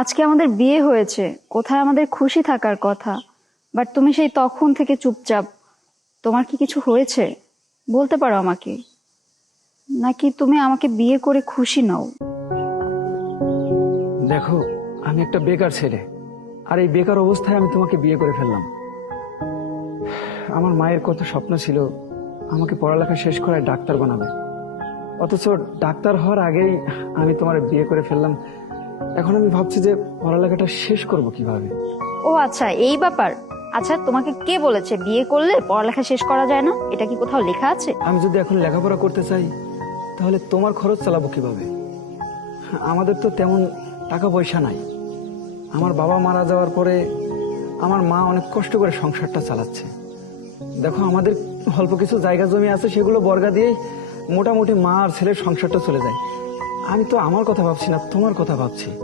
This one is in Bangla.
আজকে আমাদের বিয়ে হয়েছে, কোথায় আমাদের খুশি থাকার কথা, বাট তুমি সেই তখন থেকে চুপচাপ। তোমার কি কিছু হয়েছে? বলতে পারো আমাকে। নাকি তুমি আমাকে বিয়ে করে খুশি নও? দেখো, আমি একটা বেকার ছেলে, আর এই বেকার অবস্থায় আমি তোমাকে বিয়ে করে ফেললাম। আমার মায়ের কত স্বপ্ন ছিল আমাকে পড়ালেখা শেষ করায় ডাক্তার বানাবে, অথচ ডাক্তার হওয়ার আগেই আমি তোমার বিয়ে করে ফেললাম। এখন আমি ভাবছি যে পড়ালেখাটা শেষ করব কিভাবে। ও আচ্ছা, এই ব্যাপার। আচ্ছা, তোমাকে কে বলেছে বিয়ে করলে পড়ালেখা শেষ করা যায় না? এটা কি কোথাও লেখা আছে? আমি যদি এখন লেখাপড়া করতে চাই তাহলে তোমার খরচ চালাবো কিভাবে? আমাদের তো তেমন টাকা পয়সা নাই। আমার বাবা মারা যাওয়ার পরে আমার মা অনেক কষ্ট করে সংসারটা চালাচ্ছে। দেখো, আমাদের অল্প কিছু জায়গা জমি আছে, সেগুলো বর্গা দিয়েই মোটামুটি মা আর ছেলের সংসারটা চলে যায়। আমি তো আমার কথা ভাবছি না, তোমার কথা ভাবছি।